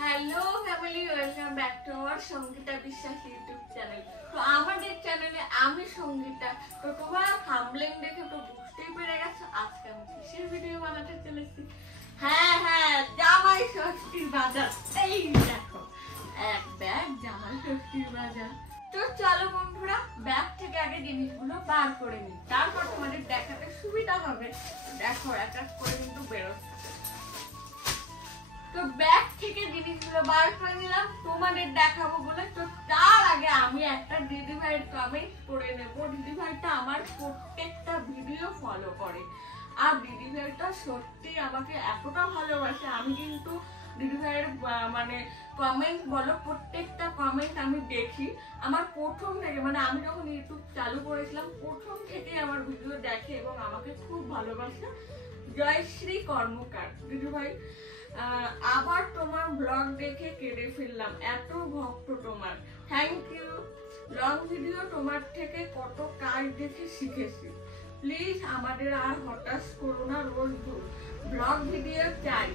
Hello family, welcome back to our Sangeeta Biswas YouTube channel. তো আমাদের চ্যানেলে আমি সঙ্গীতা। তো তোমরা থাম্বনেল দেখে তো বুঝতেই পেরে গেছো আজকে আমি কিসের ভিডিও বানাতে চলেছি। হ্যাঁ, জামাই ষষ্ঠীর বাজার। এই দেখো এক ব্যাগ জামাই ষষ্ঠীর বাজার। তো চলো বন্ধুরা, ব্যাগ থেকে আগে জিনিসগুলো বার করে নিই, তারপর তোমাদের দেখাতে সুবিধা হবে। দেখো এক এক করে কিন্তু বেরোচ্ছে। তো ব্যাগ থেকে জিনিসগুলো বার করে নিলাম, তোমাদের দেখাবো বলে। তো তার আগে আমি একটা দিদি ভাইয়ের কমেন্ট পড়ে নেবো। দিদি ভাইটা আমার প্রত্যেকটা ভিডিও ফলো করে, আর দিদি ভাইটা সত্যি আমাকে এতটা ভালোবাসে। আমি কিন্তু দিদি ভাইয়ের মানে কমেন্ট বলো, প্রত্যেকটা কমেন্ট আমি দেখি। আমার প্রথম থেকে মানে আমি যখন ইউটিউব চালু করেছিলাম প্রথম থেকে আমার ভিডিও দেখে এবং আমাকে খুব ভালোবাসে। জয়শ্রী কর্মকার দিদি ভাই, আবার তোমার ব্লগ দেখে কেঁদে ফেললাম, এত ভক্ত তোমার, থ্যাংক ইউ। লং ভিডিও তোমার থেকে কত কাজ দেখে শিখেছি, প্লিজ আমাদের আর হতাশ করো না, রোজ ব্লগ ভিডিও চাই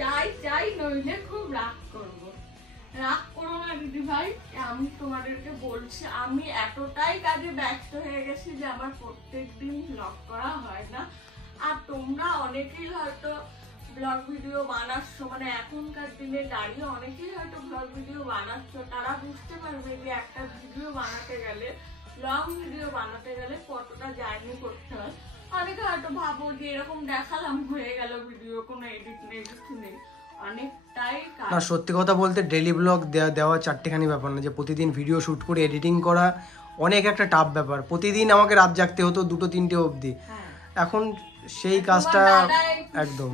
চাই চাই, নইলে খুব রাগ করবো। রাগ করো না দিদি ভাই, আমি তোমাদেরকে বলছি আমি এতটাই কাজে ব্যস্ত হয়ে গেছি যে আমার প্রত্যেকদিন ব্লগ করা হয় না। আর তোমরা অনেকেই হয়তো ব্লগ ভিডিও বানাচ্ছ, মানে এখনকার দিনে দাঁড়িয়ে অনেকেই হয়তো ব্লগ ভিডিও বানাচ্ছ, তারা বুঝতে পারবে যে একটা ভিডিও বানাতে গেলে, লং ভিডিও বানাতে গেলে কতটা জার্নি করতে হয়। অনেকে হয়তো ভাবো যে এরকম দেখালাম হয়ে গেল ভিডিও, কোনো এডিট নেই কিছু নেই, অনেকটাই না। সত্যি কথা বলতে ডেইলি ব্লগ দেওয়া চারটেখানি ব্যাপার না, যে প্রতিদিন ভিডিও শুট করে এডিটিং করা অনেক একটা টাফ ব্যাপার। প্রতিদিন আমাকে রাত জাগতে হতো 2-3টে অবধি। এখন সেই কাজটা একদম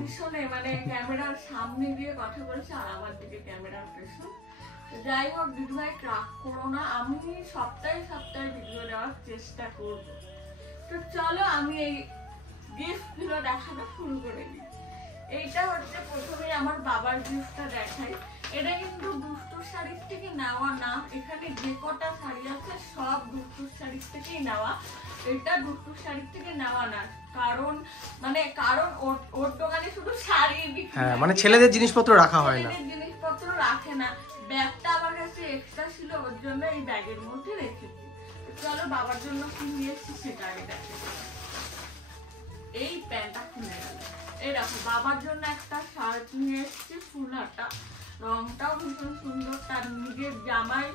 মানে ক্যামেরার সামনে দিয়ে কথা বলছে আর আমার দিকে ক্যামেরার পেছন। যাই হোক দিদি ভাই, রাগ করো না, আমি সপ্তাহে সপ্তাহে ভিডিও দেওয়ার চেষ্টা করব। তো চলো আমি এই গিফটগুলো দেখানো শুরু করে দিই। এইটা হচ্ছে প্রথমে আমার বাবার গিফটটা দেখাই। এটা কিন্তু দুষ্টুর শাড়ির থেকে নেওয়া না, এখানে যে কটা শাড়ি আছে সব দুষ্টুর শাড়ির থেকেই নেওয়া। এটা দুষ্টুর শাড়ির থেকে নেওয়া না, কারণ ওর দোকানে শুধু শাড়ি বিক্রি, হ্যাঁ মানে ছেলেদের জিনিসপত্র রাখা হয় না, জিনিসপত্র রাখে না। ব্যাগটা আমার কাছে এক্সট্রা ছিল, ওর জন্য এই ব্যাগের মধ্যে রেখেছি। চলো বাবার জন্য কি নিয়েছি সেটা আগে দেখে। এই প্যান্টটা খুলে গেল। এই দেখো বাবার জন্য একটা শার্ট নিয়ে এসেছি ফুল হাতা, রংটাও ভীষণ সুন্দর, তার নিজের জামাই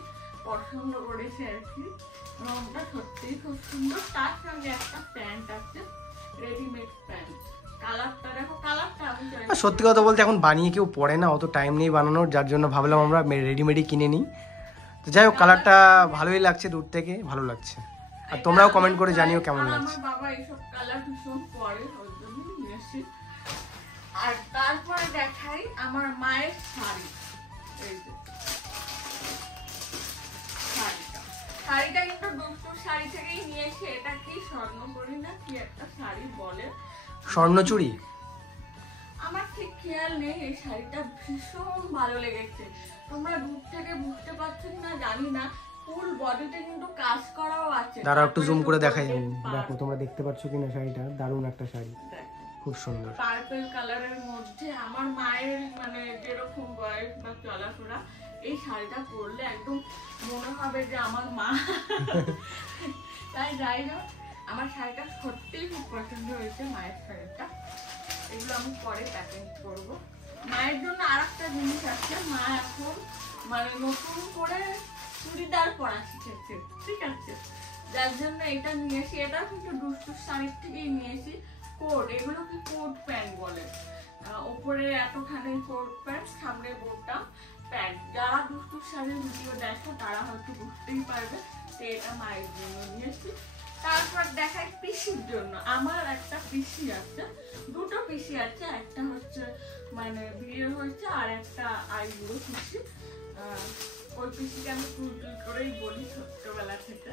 পছন্দ করেছে আর কি। রংটা সত্যিই খুব সুন্দর। তার সঙ্গে একটা প্যান্ট আছে, রেডিমেড প্যান্ট। কালারটা দেখো, কালারটা আমি সত্যি কথা বলতে এখন বানিয়ে কেউ পরে না, অত টাইম নেই বানানোর, যার জন্য ভাবলাম আমরা রেডিমেডই কিনে নিই। তো যাই হোক, কালারটা ভালোই লাগছে, দূর থেকে ভালো লাগছে। আর তোমরাও কমেন্ট করে জানিও কেমন লাগছে। আমার বাবা এইসব কালার ভীষণ পরে, ওর জন্য নিয়েছি। আর তারপরে দেখাই আমার মায়ের শাড়ি। এই যে শাড়িটা কিন্তু দুষ্টুর শাড়ি থেকেই নিয়েছি। এটা কি স্বর্ণপরী না কি একটা শাড়ি বলে, স্বর্ণচুড়ি, আমার ঠিক খেয়াল নেই। এই শাড়িটা ভীষণ ভালো লেগেছে। তোমরা দূর থেকে বুঝতে পারছো কিনা জানি না, ফুল বডিতে কিন্তু কাজ করাও আছে। দাঁড়াও একটু জুম করে দেখাই আমি, দেখো তোমরা দেখতে পাচ্ছ কিনা শাড়িটা। দারুণ একটা শাড়ি, খুব সুন্দর পার্পল কালারের মধ্যে। আমার মায়ের মানে যেরকম বয়স বা চলাফেরা, এই শাড়িটা পরলে একদম মনে হবে যে আমার মা। তাই যাই হোক, আমার শাড়িটা সত্যিই খুব পছন্দ হয়েছে, মায়ের শাড়িটা। এগুলো আমি পরে প্যাকিং করবো। মায়ের জন্য আর একটা জিনিস আছে, মা এখন মানে নতুন করে চুড়িদার পরা শিখেছে, ঠিক আছে, যার জন্য এটা নিয়েছি। এটা কিন্তু দুষ্টুর শাড়ির থেকেই নিয়েছি। কোট, এগুলো কি কোট প্যান্ট বলে, উপরে এতখানি কোট প্যান্ট, সামনে বোরটা প্যান্ট। যারা দুষ্টুর শাড়ির ভিডিও দেখো তারা হয়তো বুঝতেই পারবে। তো এটা মায়ের জন্য নিয়েছি। তারপর দেখাই পিসির জন্য। আমার একটা পিসি আছে, দুটো পিসি আছে, একটা হচ্ছে মানে বিয়ে হয়েছে আর একটা আইবুড়ো পিসি। ওই পিসিকে আমি তুই করেই বলি ছোট্টবেলা থেকে।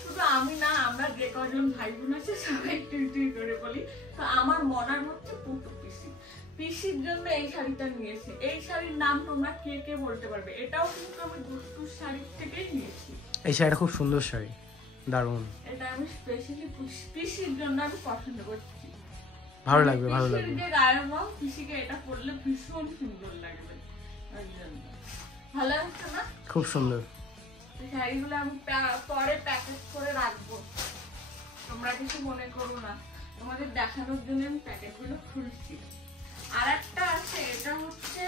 শুধু আমি না, আমরা যে কজন ভাই বোন আছে সবাই তুই করে বলি। তো আমার মনার হচ্ছে পুটু পিসি। পিসির জন্য এই শাড়িটা নিয়েছি। এই শাড়ির নাম তোমরা কে কে বলতে পারবে? এটাও কিন্তু আমি দুষ্টুর শাড়ির থেকেই নিয়েছি। এই শাড়িটা খুব সুন্দর শাড়ি, দারুণ। এটা আমি স্পেশালি পিসির জন্য আমি পছন্দ করছি, ভালো লাগবে, ভালো লাগবে। পিসির গায়ের রং, পিসিকে এটা পরলে ভীষণ সুন্দর লাগবে। ওই জন্য। ভালো হচ্ছে না? খুব সুন্দর। এই শাড়িগুলো আমি পরে প্যাকেট করে রাখবো, তোমরা কিছু মনে করো না, তোমাদের দেখানোর জন্য আমি প্যাকেটগুলো খুলছি। আর একটা আছে, এটা হচ্ছে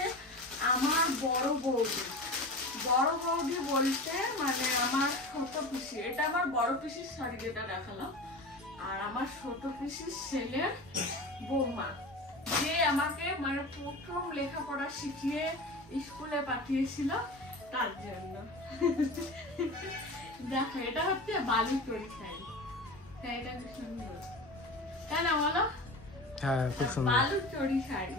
আমার বড় বৌদি। বড় বৌদি বলতে মানে আমার ছোট পিসি, এটা আমার বড় পিসির শাড়ি যেটা দেখালাম, আর আমার ছোট পিসির ছেলের বৌমা, যে আমাকে মানে প্রথম লেখাপড়া শিখিয়ে স্কুলে পাঠিয়েছিল, তার জন্য। দেখো এটা হচ্ছে বালুচরি শাড়ি, শাড়িটা কি সুন্দর তাই না বলো? হ্যাঁ খুব সুন্দর। বালুচরি শাড়ি,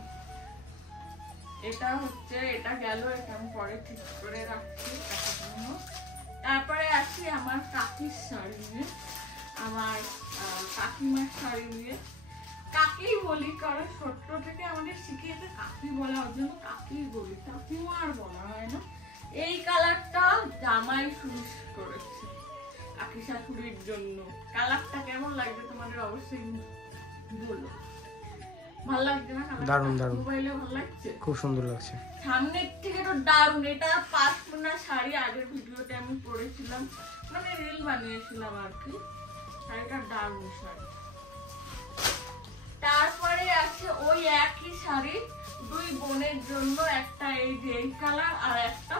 এটা হচ্ছে, এটা গেল, এটা আমি পরে ঠিক করে রাখছি। তারপরে আসি আমার কাকির শাড়ি নিয়ে, আমার কাকিমার শাড়ি নিয়ে। কাকি বলি, কারণ ছোট্ট থেকে আমাদের শিখিয়েছে কাকি বলা, ওর জন্য কাকি বলি, কাকিমা আর বলা হয় না। এই কালারটা জামাই চুজ করেছে কাকি শাশুড়ির জন্য। কালারটা কেমন লাগবে তোমাদের অবশ্যই বলো। ভালো লাগছে না? দারুণ দারুণ, মোবাইলে ভালো লাগছে, খুব সুন্দর লাগছে। সামনের থেকে তো দারুণ। এটা পাঁচকোনা শাড়ি, আগের ভিডিওতে আমি পরেছিলাম, মানে রিল বানিয়েছিলাম আর কি। শাড়িটা দারুণ শাড়ি। তারপরে আছে ওই একই শাড়ি দুই বোনের জন্য, একটা এই যে এই কালার আর একটা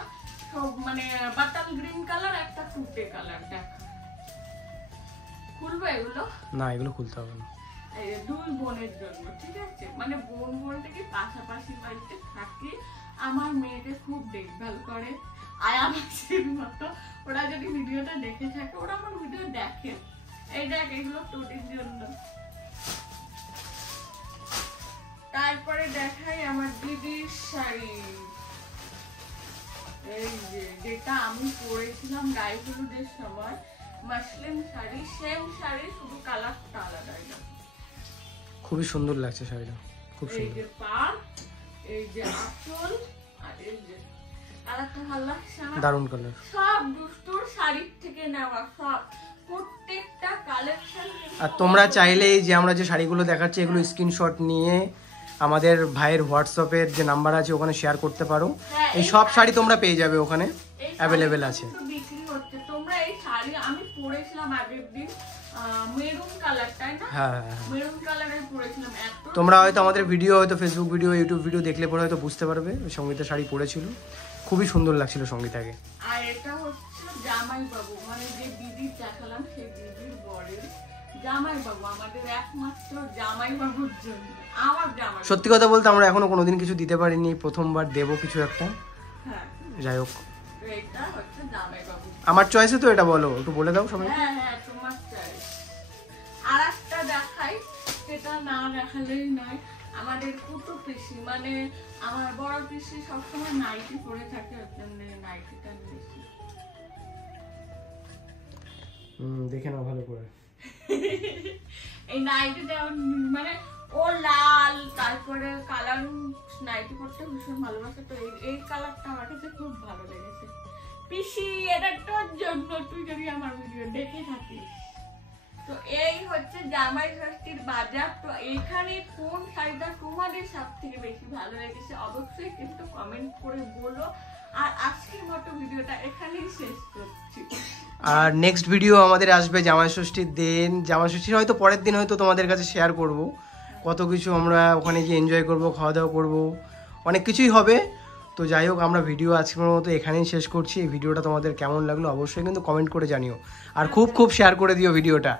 সব মানে বাটাল গ্রিন কালার, একটা টুটে কালার। দেখা খুলবে এগুলো? না এগুলো খুলতে হবে না। দুই বোনের জন্য, ঠিক আছে? মানে বোন বলতে কি পাশাপাশি বাড়িতে থাকি, আমার মেয়েকে খুব দেখভাল করে আয়া মাসির মতো। ওরা যদি ভিডিওটা দেখে থাকে, ওরা আমার ভিডিও দেখে। এই দেখ, এগুলো টুটির জন্য। তারপরে দেখাই আমার দিদির শাড়ি, এই যে যেটা আমি পরেছিলাম গায়ে হলুদের সময়, মাসলিন শাড়ি, সেম শাড়ি, শুধু কালারটা আলাদা। খুবই সুন্দর লাগছে শাড়িটা, খুব এই সুন্দর। যে পা, এই যে আঁচল, আর এই যে কালারটা ভালো লাগছে না? দারুণ কালার। সব দুষ্টুর শাড়ির থেকে নেওয়া, সব প্রত্যেকটা কালেকশন। আর তোমরা চাইলে এই যে আমরা যে শাড়িগুলো দেখাচ্ছি, এগুলো স্ক্রিনশট নিয়ে আমাদের ভাইয়ের হোয়াটসঅ্যাপের যে নাম্বার আছে ওখানে শেয়ার করতে পারো। এই সব শাড়ি তোমরা পেয়ে যাবে ওখানে, অ্যাভেলেবেল আছে। বিক্রি হচ্ছে। তোমরা এই শাড়ি আমি পরেছিলাম আগের দিন, মেরুন কালার, তাই না? হ্যাঁ, মেরুন কালারের পরেছিলাম। এত তোমরা হয়তো আমাদের ভিডিও, হয়তো ফেসবুক ভিডিও, ইউটিউব ভিডিও দেখলে পরে হয়তো বুঝতে পারবে সঙ্গীতা শাড়ি পরেছিল, খুবই সুন্দর লাগছিল সঙ্গীতাকে। আর এটা হচ্ছে জামাই বাবু, মানে যে দিদি দেখালাম সেই দিদির বরের জামাই বাবু, আমাদের একমাত্র জামাই বাবুর জন্য। আমার জামাই, সত্যি কথা বলতে আমরা এখনো কোনোদিন কিছু দিতে পারিনি, প্রথমবার দেবো কিছু একটা। হ্যাঁ, যাই হোক, এটা হচ্ছে জামাই বাবু। আমার চয়েসে তো এটা বলো, একটু বলে দাও সবাই। হ্যাঁ হ্যাঁ, তোমার চয়েস। আর একটা দেখাই, সেটা না দেখালেই নয়। আমাদের কুটু পিসি, মানে আমার বড় পিসি সবসময় নাইটি পরে থাকে, ওর জন্য নাইটিটা নিয়েছি। দেখে নাও ভালো করে। এই নাইটিটা মানে ও লাল, তারপরে কালার নাইটি পরতে ভীষণ ভালোবাসে, তো এই কালারটা আমার কাছে খুব ভালো লেগেছে। পিসি, এটা তোর জন্য, তুই যদি আমার ভিডিও দেখে থাকিস। তো এই হচ্ছে জামাই ষষ্ঠীর বাজার। তো এখানে কোন শাড়িটা তোমাদের সব থেকে বেশি ভালো লেগেছে অবশ্যই কিন্তু কমেন্ট করে বলো। আর আজকের মতো ভিডিওটা এখানেই শেষ করছি। আর নেক্সট ভিডিও আমাদের আসবে জামাই ষষ্ঠীর দিন। জামাই ষষ্ঠীর হয়তো পরের দিন হয়তো তোমাদের কাছে শেয়ার করব কত কিছু আমরা ওখানে গিয়ে এনজয় করব, খাওয়া দাওয়া করবো, অনেক কিছুই হবে। তো যাই হোক, আমরা ভিডিও আজকের মতো এখানেই শেষ করছি। এই ভিডিওটা তোমাদের কেমন লাগলো অবশ্যই কিন্তু কমেন্ট করে জানিও, আর খুব খুব শেয়ার করে দিও ভিডিওটা।